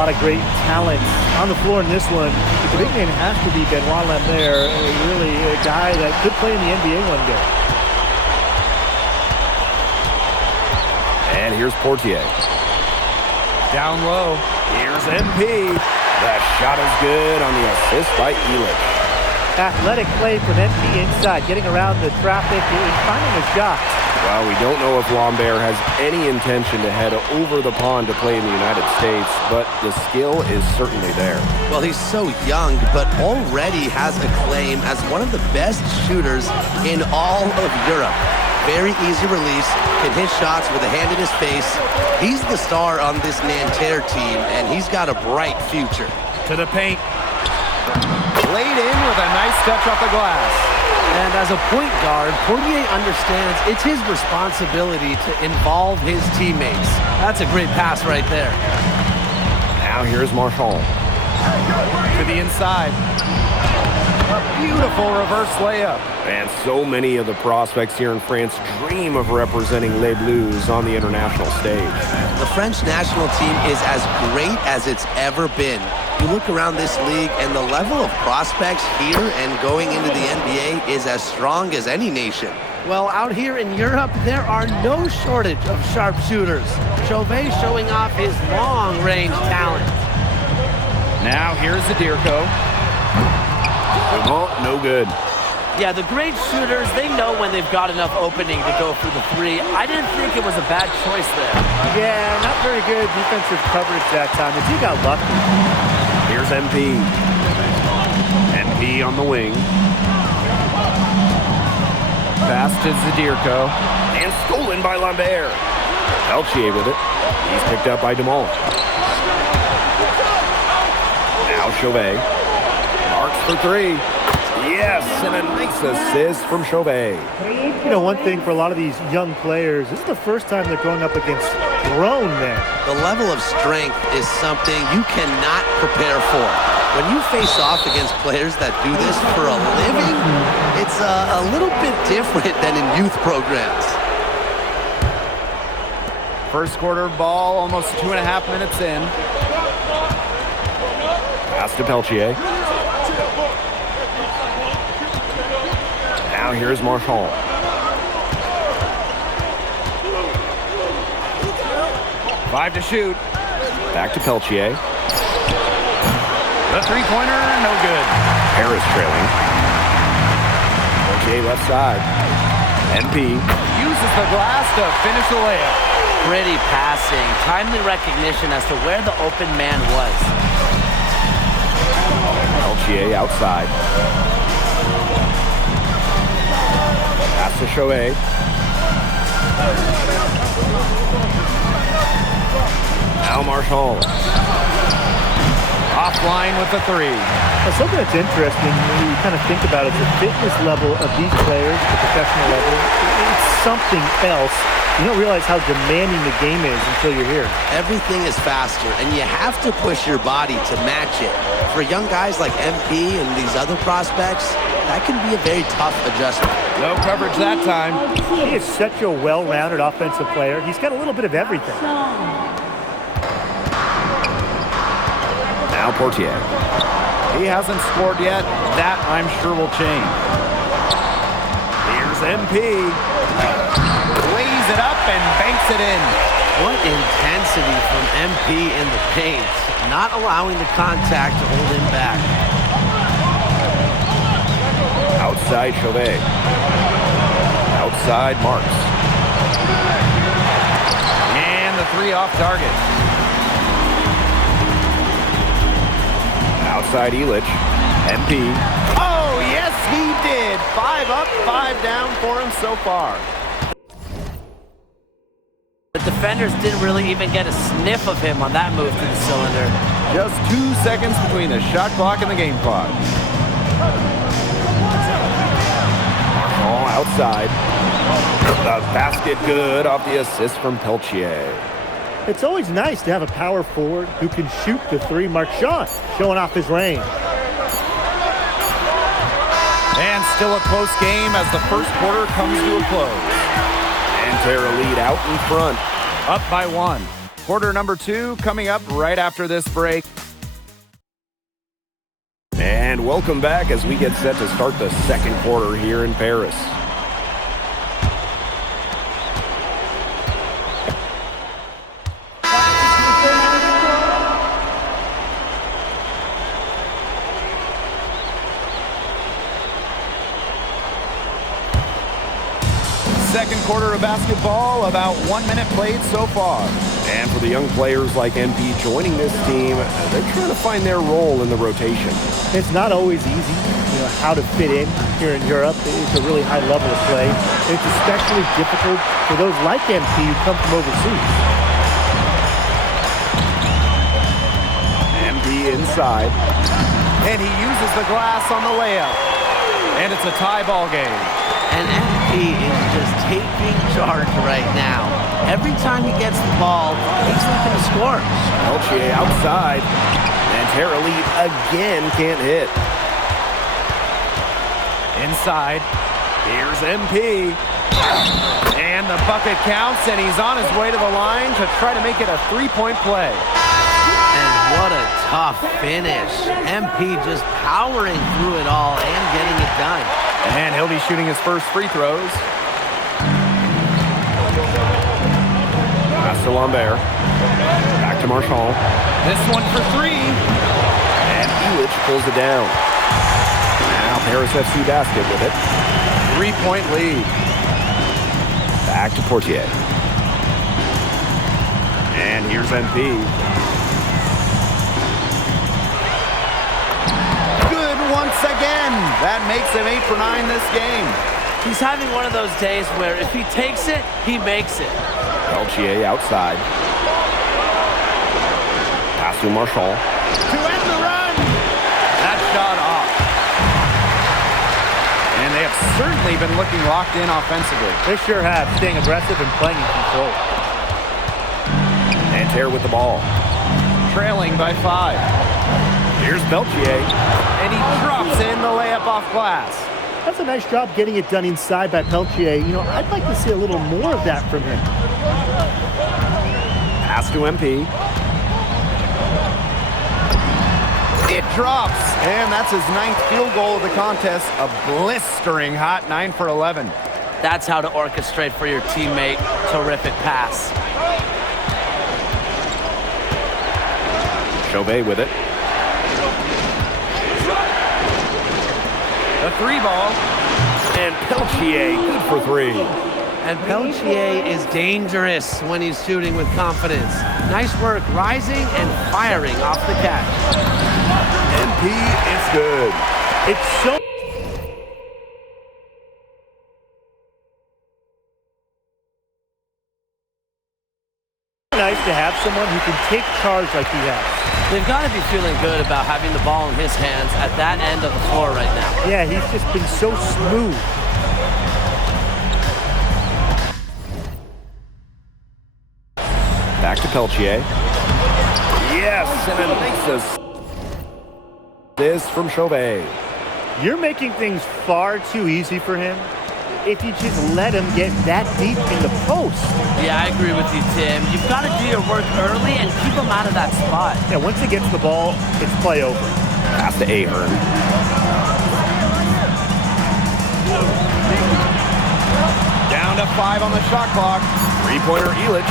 lot of great talent on the floor in this one. But the big man has to be Benoit Lambert, really a guy that could play in the NBA one day. And here's Portier. Down low. Here's MP. The shot is good on the assist by Elich. Athletic play from MP inside, getting around the traffic and finding a shot. Well, we don't know if Lambert has any intention to head over the pond to play in the United States, but the skill is certainly there. Well, he's so young, but already has a claim as one of the best shooters in all of Europe. Very easy release, can hit shots with a hand in his face. He's the star on this Nanterre team, and he's got a bright future. To the paint. Laid in with a nice touch off the glass. And as a point guard, Portier understands it's his responsibility to involve his teammates. That's a great pass right there. Now here's Marchand. To the inside. A beautiful reverse layup. And so many of the prospects here in France dream of representing Les Bleus on the international stage. The French national team is as great as it's ever been. You look around this league, and the level of prospects here and going into the NBA is as strong as any nation. Well, out here in Europe, there are no shortage of sharpshooters. Chauvet showing off his long-range talent. Now here's Zadirko. No good. Yeah, the great shooters, they know when they've got enough opening to go for the three. I didn't think it was a bad choice there. Yeah, not very good defensive coverage that time, but you got lucky. Here's MP. MP on the wing. Pass to Zadirko. And stolen by Lambert. Peltier with it. He's picked up by DeMol. Now Chauvet. Marks for three. Yes, and a nice assist from Chauvet. You know, one thing for a lot of these young players, this is the first time they're going up against grown men. The level of strength is something you cannot prepare for. When you face off against players that do this for a living, it's a little bit different than in youth programs. First quarter ball, almost 2.5 minutes in. Pass to Peltier. Now here's Marchand. Five to shoot. Back to Peltier. The three-pointer, no good. Harris trailing. Peltier left side. MP. Uses the glass to finish the layup. Pretty passing, timely recognition as to where the open man was. Peltier outside. Pass to Chauvet. Now Marchand. Offline with the three. Something that's interesting when you kind of think about it, the fitness level of these players at the professional level, it's something else. You don't realize how demanding the game is until you're here. Everything is faster, and you have to push your body to match it. For young guys like MP and these other prospects, that can be a very tough adjustment. No coverage that time. He is such a well-rounded offensive player. He's got a little bit of everything. Now Portier. He hasn't scored yet. That, I'm sure, will change. Here's MP. Lays it up and banks it in. What intensity from MP in the paint, not allowing the contact to hold him back. Outside Chauvet. Outside Marks. And the three off target. Outside Elich. MP. Oh, yes, he did. 5 up, 5 down for him so far. The defenders didn't really even get a sniff of him on that move to the cylinder. Just 2 seconds between the shot clock and the game clock. Marchand outside. The basket good off the assist from Peltier. It's always nice to have a power forward who can shoot the three. Marchand showing off his range. And still a close game as the first quarter comes to a close. Nanterre lead out in front. Up by 1. Quarter number 2 coming up right after this break. And welcome back as we get set to start the second quarter here in Paris. Second quarter of basketball, about 1 minute played so far. And for the young players like MP joining this team, they're trying to find their role in the rotation. It's not always easy, how to fit in here in Europe. It's a really high level of play. It's especially difficult for those like MP who come from overseas. MP inside. And he uses the glass on the layup. And it's a tie ball game. And MP is just taking charge right now. Every time he gets the ball, he's looking to score. Peltier outside. And Tara Lead again can't hit. Inside. Here's MP. And the bucket counts, and he's on his way to the line to try to make it a three-point play. And what a tough finish. MP just powering through it all and getting it done. And he'll be shooting his first free throws. Pass to Lambert. Back to Marchand. This one for three. And Elich pulls it down. Now Paris FC basket with it. 3-point lead. Back to Portier. And here's MP. Good once again. That makes him 8 for 9 this game. He's having one of those days where if he takes it, he makes it. Peltier outside. Pass to Marchand. To end the run. That shot off. And they have certainly been looking locked in offensively. They sure have, staying aggressive and playing in control. And Terre with the ball. Trailing by 5. Here's Peltier. And he drops in the layup off glass. That's a nice job getting it done inside by Peltier. I'd like to see a little more of that from him. Pass to MP. It drops, and that's his 9th field goal of the contest. A blistering hot 9 for 11. That's how to orchestrate for your teammate. Terrific pass. Chauvet with it. The 3 ball. And Peltier, good for 3. And Peltier is dangerous when he's shooting with confidence. Nice work rising and firing off the catch. MP is good. It's so nice to have someone who can take charge like he has. They've got to be feeling good about having the ball in his hands at that end of the floor right now. Yeah, he's just been so smooth. Back to Peltier. Yes, and a nice assist from Chauvet. You're making things far too easy for him if you just let him get that deep in the post. Yeah, I agree with you, Tim. You've got to do your work early and keep him out of that spot. Yeah, once he gets the ball, it's play over. Pass to Ahern. Down to 5 on the shot clock. Three-pointer Elich.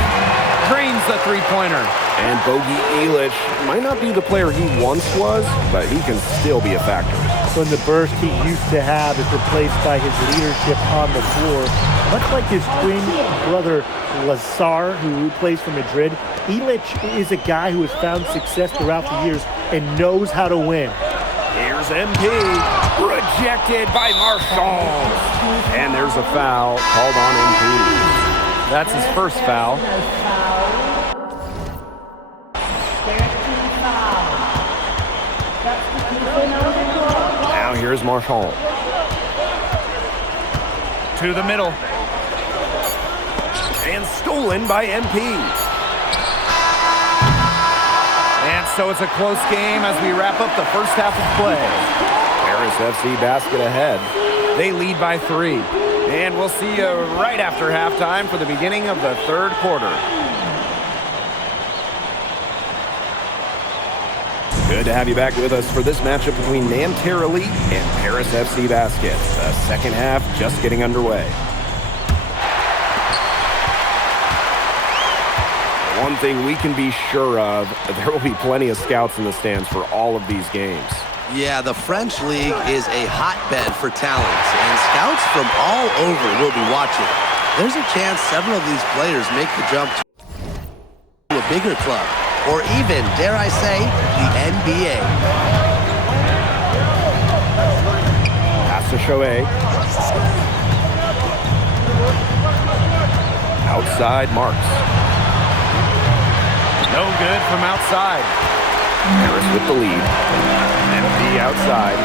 Drains the three-pointer. And Bogey Elich might not be the player he once was, but he can still be a factor. When the burst he used to have is replaced by his leadership on the floor. Much like his twin brother Lazar, who plays for Madrid, Elich is a guy who has found success throughout the years and knows how to win. Here's MP. Rejected by Marchand. And there's a foul called on MP. That's his first foul. Now here's Marchand. To the middle. And stolen by MP. And so it's a close game as we wrap up the first half of play. Paris FC basket ahead. They lead by 3. And we'll see you right after halftime for the beginning of the third quarter. Good to have you back with us for this matchup between Nanterre Elite and Paris FC Basket. The second half just getting underway. One thing we can be sure of, there will be plenty of scouts in the stands for all of these games. Yeah, the French League is a hotbed for talent, and scouts from all over will be watching. There's a chance several of these players make the jump to a bigger club, or even, dare I say, the NBA. Pass to Chauvet. Outside Marks. No good from outside. Paris with the lead. MP outside.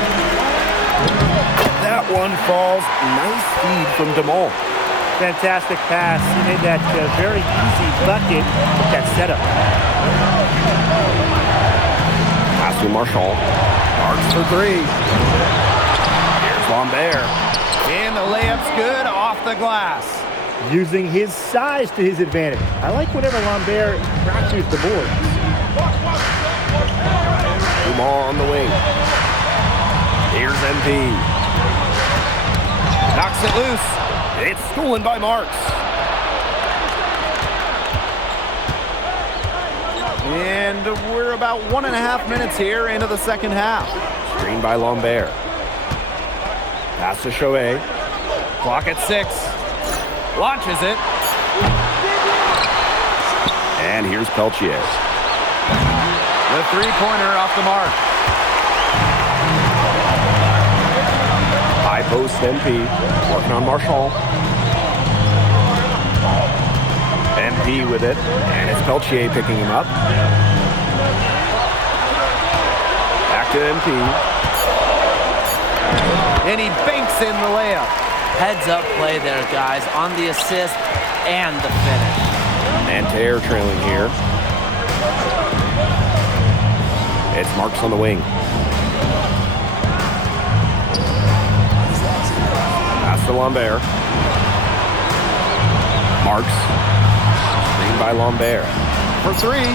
That one falls. Nice feed from DeMol. Fantastic pass. He made that very easy bucket with that setup. Pass to Marchand. Marks for three. Here's Lambert. And the layup's good off the glass. Using his size to his advantage. I like whenever Lambert fractures the board. Dumont on the wing. Here's MP. Knocks it loose. It's stolen by Marks. And we're about 1.5 minutes here into the second half. Screened by Lambert. Pass to Chauvet. Clock at 6. Launches it. And here's Peltier. The three-pointer off the mark. High post MP. Working on Marchand. MP with it. And it's Peltier picking him up. Back to MP. And he banks in the layup. Heads up play there, guys, on the assist and the finish. Nanterre trailing here. It's Marks on the wing. Pass to Lambert. Marks. Screened by Lambert. For three.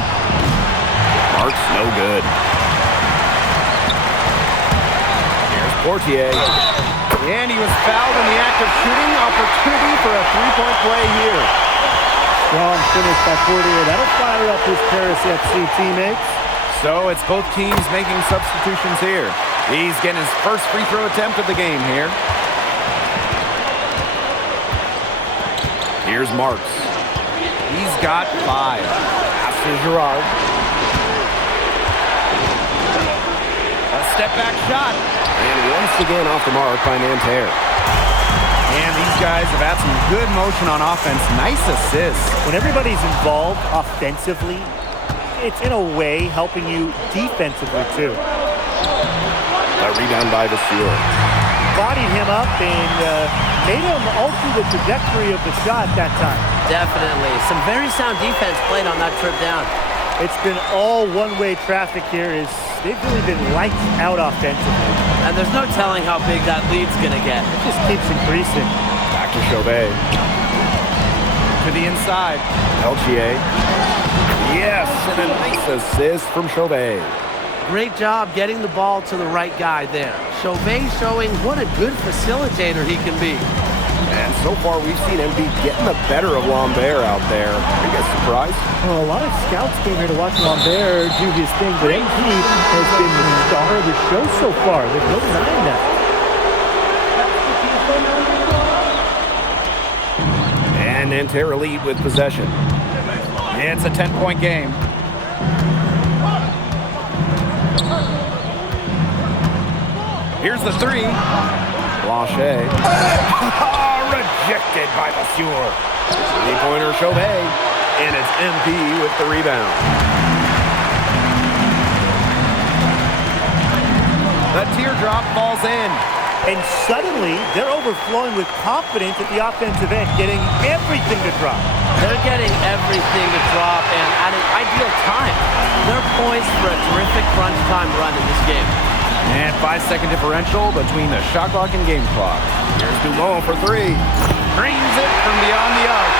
Marks no good. Here's Portier. And he was fouled in the act of shooting. Opportunity for a three-point play here. Strong finish by Portier. That'll fire up his Paris FC teammates. So it's both teams making substitutions here. He's getting his first free throw attempt of the game here. Here's Marks. He's got 5. Pass to Girard. A step-back shot. And once again off the mark by Nanterre. And these guys have had some good motion on offense. Nice assists. When everybody's involved offensively, it's in a way helping you defensively too. A rebound by Vasseur. Bodied him up and made him alter the trajectory of the shot that time. Definitely. Some very sound defense played on that trip down. It's been all one-way traffic here. They've really been lights out offensively. And there's no telling how big that lead's going to get. It just keeps increasing. Back to Chauvet. To the inside. Peltier. Yes, and a nice assist from Chauvet. Great job getting the ball to the right guy there. Chauvet showing what a good facilitator he can be. And so far, we've seen MB getting the better of Lambert out there. Are you guys surprised? Well, a lot of scouts came here to watch Lambert do his thing, but MP has been the star of the show so far. There's no denying that. And Nanterre Elite with possession. It's a 10-point game. Here's the three. Blanchet. Rejected by Vasseur. Three-pointer Chauvet. And it's MP with the rebound. The teardrop falls in. And suddenly, they're overflowing with confidence at the offensive end, getting everything to drop. They're getting everything to drop, and at an ideal time. They're poised for a terrific crunch time run in this game. And 5-second differential between the shot clock and game clock. Here's Dumont for three. Drains it from beyond the arc.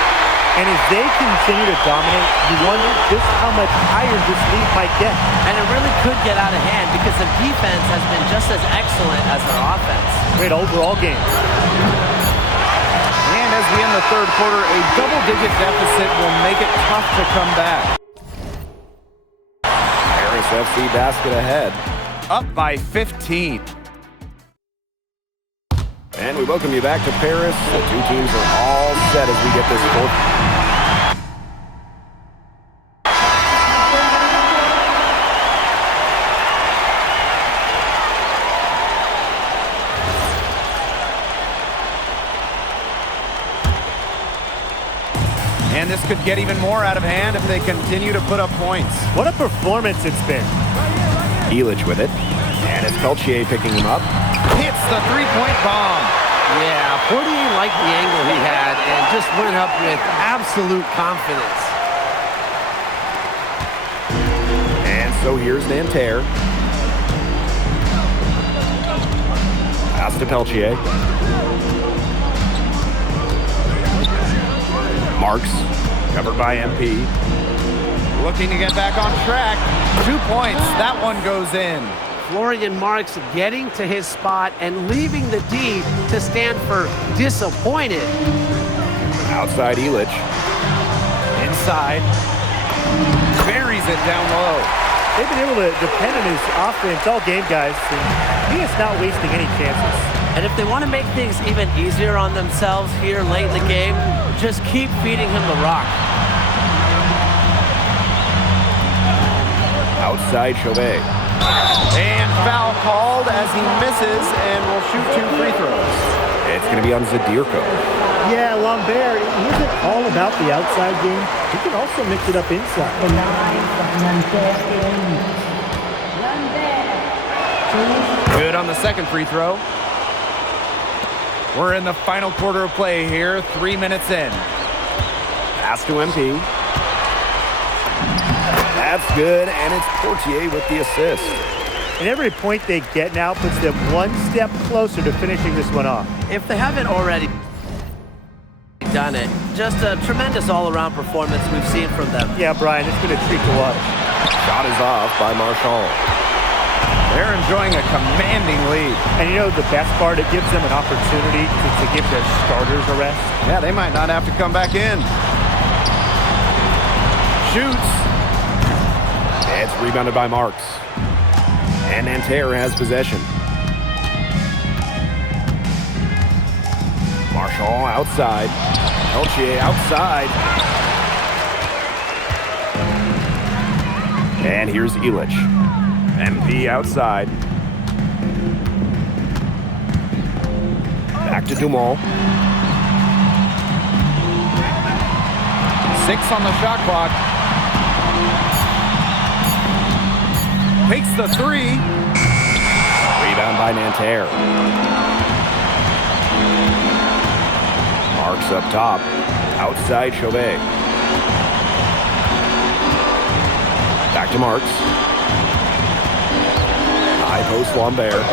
And as they continue to dominate, you wonder just how much higher this lead might get. And it really could get out of hand because the defense has been just as excellent as their offense. Great overall game. And as we end the third quarter, a double-digit deficit will make it tough to come back. Paris FC basket ahead. Up by 15. And we welcome you back to Paris. The two teams are all set as we get this fourth. And this could get even more out of hand if they continue to put up points. What a performance it's been. Illich with it. And it's Peltier picking him up. Hits the three-point bomb. Yeah, Portier liked the angle he had and just went up with absolute confidence. And so here's Nanterre. Pass to Peltier. Marks, covered by MP. Looking to get back on track. 2 points. That one goes in. Florian Marks getting to his spot and leaving the D to stand for disappointed. Outside Illich. Inside. Buries it down low. They've been able to depend on his offense all game, guys. And he is not wasting any chances. And if they want to make things even easier on themselves here late in the game, just keep feeding him the rock. Outside Chauvet. And foul called as he misses and will shoot 2 free throws. It's going to be on Zadirko. Yeah, Lambert, he isn't all about the outside game. He can also mix it up inside. Good on the second free throw. We're in the final quarter of play here, 3 minutes in. Pass to MP. That's good, and it's Portier with the assist. And every point they get now puts them one step closer to finishing this one off. If they haven't already done it, just a tremendous all-around performance we've seen from them. Yeah, Brian, it's been a treat to watch. Shot is off by Marchand. They're enjoying a commanding lead. And you know the best part, it gives them an opportunity to give their starters a rest. Yeah, they might not have to come back in. Shoots. It's rebounded by Marks. And Nanterre has possession. Marchand outside. Peltier outside. And here's Illich. MP outside. Back to Dumont. 6 on the shot clock. Takes the 3. Rebound by Nanterre. Marks up top. Outside Chauvet. Back to Marks. High post Lambert.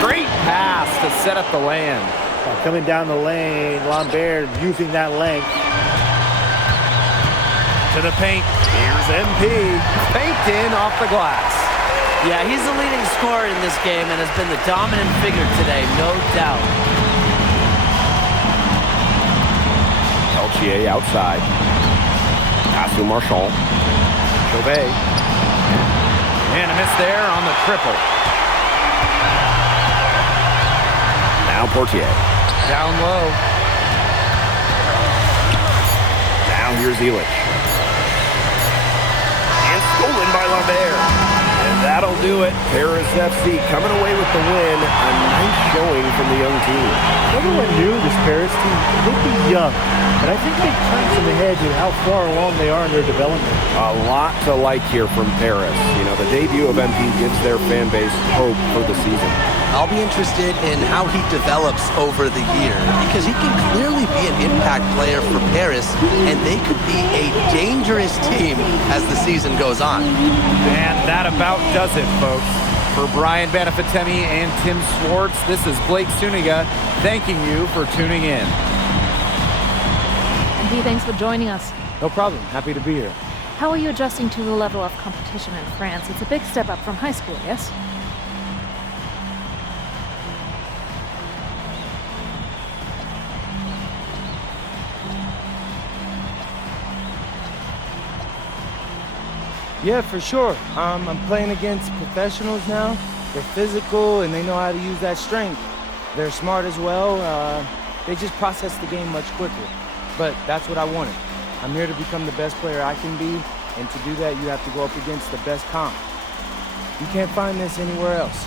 Great pass to set up the land. Coming down the lane, Lambert using that length. To the paint. Here's MP. Banked in off the glass. Yeah, he's the leading scorer in this game and has been the dominant figure today, no doubt. Peltier outside. Pass to Marchand. Chauvet. And a miss there on the triple. Now Portier. Down low. Now here's Illich. And stolen by Lambert. And that'll do it. Paris FC coming away with the win. A nice showing from the young team. Everyone knew this Paris team would be young, but I think they turned some heads in how far along they are in their development. A lot to like here from Paris. You know, the debut of MP gives their fan base hope for the season. I'll be interested in how he develops over the year because he can clearly be an impact player for Paris, and they could be a dangerous team as the season goes on. And that about does it, folks. For Brian Banafitemi and Tim Swartz, this is Blake Suniga thanking you for tuning in. MP, thanks for joining us. No problem. Happy to be here. How are you adjusting to the level of competition in France? It's a big step up from high school, yes? Yeah, for sure. I'm playing against professionals now. They're physical and they know how to use that strength. They're smart as well. They just process the game much quicker. But that's what I wanted. I'm here to become the best player I can be, and to do that, you have to go up against the best comp. You can't find this anywhere else.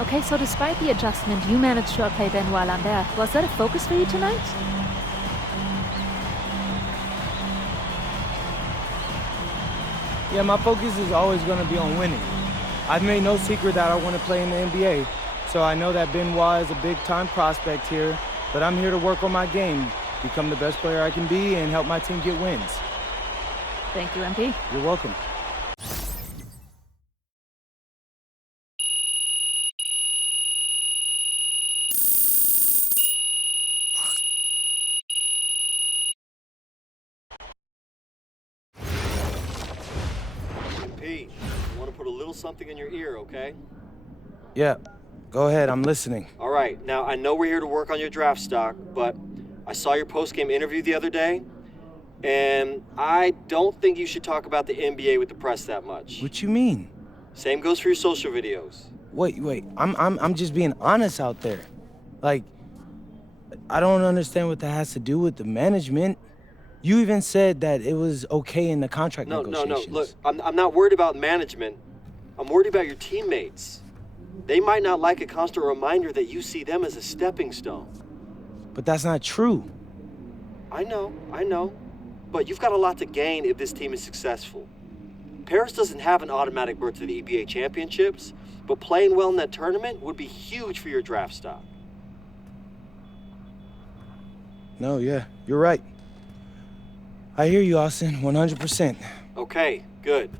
Okay, so despite the adjustment, you managed to outplay Benoit Lambert. Was that a focus for you tonight? Yeah, my focus is always going to be on winning. I've made no secret that I want to play in the NBA, so I know that Benoit is a big-time prospect here, but I'm here to work on my game, become the best player I can be, and help my team get wins. Thank you, MP. You're welcome. Pete, I want to put a little something in your ear, okay? Yeah, go ahead, I'm listening. All right, now I know we're here to work on your draft stock, but I saw your post-game interview the other day, and I don't think you should talk about the NBA with the press that much. What you mean? Same goes for your social videos. Wait, I'm just being honest out there. Like, I don't understand what that has to do with the management. You even said that it was okay in the contract negotiations. No, look, I'm not worried about management. I'm worried about your teammates. They might not like a constant reminder that you see them as a stepping stone. But that's not true. I know. But you've got a lot to gain if this team is successful. Paris doesn't have an automatic berth to the EBA championships, but playing well in that tournament would be huge for your draft stock. No, yeah, you're right. I hear you, Austin, 100%. Okay, good.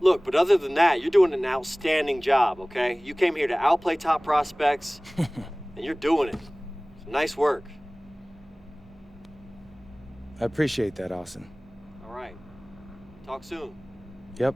Look, but other than that, you're doing an outstanding job, okay? You came here to outplay top prospects, and you're doing it. Nice work. I appreciate that, Austin. All right. Talk soon. Yep.